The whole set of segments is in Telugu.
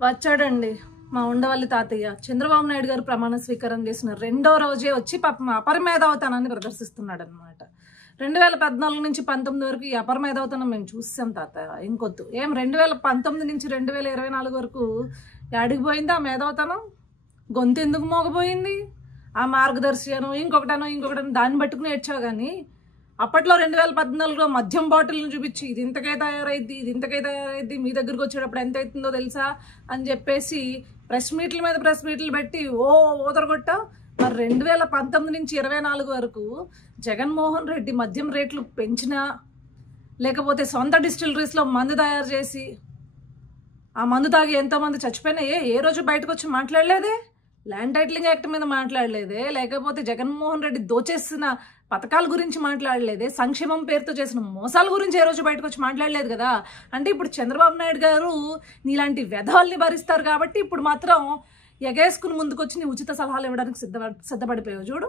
వచ్చాడండి మా ఉండవల్లి తాతయ్య. చంద్రబాబు నాయుడు గారు ప్రమాణ స్వీకారం చేసిన రెండో రోజే వచ్చి పాపం అపరమేధావతనాన్ని ప్రదర్శిస్తున్నాడు అనమాట. 2014 నుంచి 19 వరకు ఈ అపరమేధావతనం మేము చూసాం తాతయ్య. ఇంకొద్దు ఏం 2019 నుంచి 2024 వరకు అడిగిపోయింది ఆ మేధావతనం. గొంతు ఎందుకు మోగపోయింది? ఆ మార్గదర్శి అనో ఇంకొకటనో దాన్ని పట్టుకుని ఏడ్చావు. కానీ అప్పట్లో 2014లో మద్యం బాటిల్ని చూపించి ఇది ఇంతకే తయారైద్ది మీ దగ్గరకు వచ్చేటప్పుడు ఎంత అవుతుందో తెలుసా అని చెప్పేసి ప్రెస్ మీట్ల మీద ప్రెస్ మీట్లు పెట్టి ఓదరగొట్టా. మరి 2019 నుంచి 24 వరకు జగన్మోహన్ రెడ్డి మద్యం రేట్లు పెంచినా, లేకపోతే సొంత డిస్టిలరీస్లో మందు తయారు చేసి ఆ మందు తాగి ఎంతోమంది చచ్చిపోయినా ఏ రోజు బయటకు వచ్చి మాట్లాడలేదే? ల్యాండ్ టైటిలింగ్ యాక్ట్ మీద మాట్లాడలేదే? లేకపోతే జగన్మోహన్ రెడ్డి దోచేసిన పథకాల గురించి మాట్లాడలేదే? సంక్షేమం పేరుతో చేసిన మోసాల గురించి ఏ రోజు బయటకు వచ్చి మాట్లాడలేదు కదా. అంటే ఇప్పుడు చంద్రబాబు నాయుడు గారు నీలాంటి వ్యధవాల్ని భరిస్తారు కాబట్టి ఇప్పుడు మాత్రం ఎగేసుకుని ముందుకొచ్చి నీ ఉచిత సలహాలు ఇవ్వడానికి సిద్ధపడిపోయావు. చూడు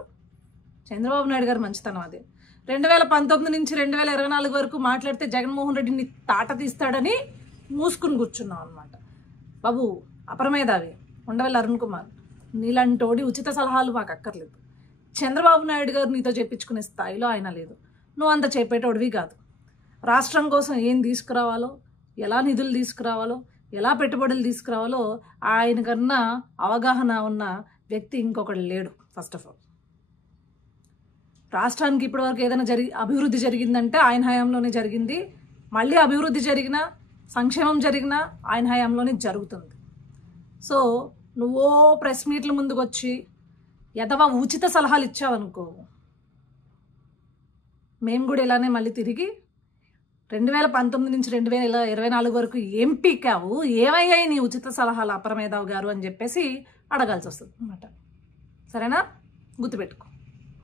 చంద్రబాబు నాయుడు గారు మంచితనం అదే. 2019 నుంచి 2024 వరకు మాట్లాడితే జగన్మోహన్ రెడ్డిని తాట తీస్తాడని మూసుకుని కూర్చున్నాం అనమాట. బాబు అపరమేధావి ఉండవల్లి అరుణ్ కుమార్, నీలాంటోడి ఉచిత సలహాలు మాకు అక్కర్లేదు. చంద్రబాబు నాయుడు గారు నీతో చెప్పించుకునే స్థాయిలో ఆయన లేదు. నువ్వు అంత చెప్పేటోడివి కాదు. రాష్ట్రం కోసం ఏం తీసుకురావాలో, ఎలా నిధులు తీసుకురావాలో, ఎలా పెట్టుబడులు తీసుకురావాలో ఆయన కన్నా అవగాహన ఉన్న వ్యక్తి ఇంకొకటి లేడు. ఫస్ట్ ఆఫ్ ఆల్ రాష్ట్రానికి ఇప్పటివరకు ఏదైనా అభివృద్ధి జరిగిందంటే ఆయన హయాంలోనే జరిగింది. మళ్ళీ అభివృద్ధి జరిగినా, సంక్షేమం జరిగినా ఆయన హయాంలోనే జరుగుతుంది. సో నువ్వో ప్రెస్ మీట్ల ముందుకు వచ్చి ఎదవా ఉచిత సలహాలు ఇచ్చావనుకో, మేము కూడా ఇలానే మళ్ళీ తిరిగి 2019 నుంచి 2024 వరకు ఏం పీకావు, ఏమయ్యాయి నీ ఉచిత సలహాలు అపరమేధావ్ గారు అని చెప్పేసి అడగాల్సి వస్తుంది అన్నమాట. సరేనా? గుర్తుపెట్టుకో.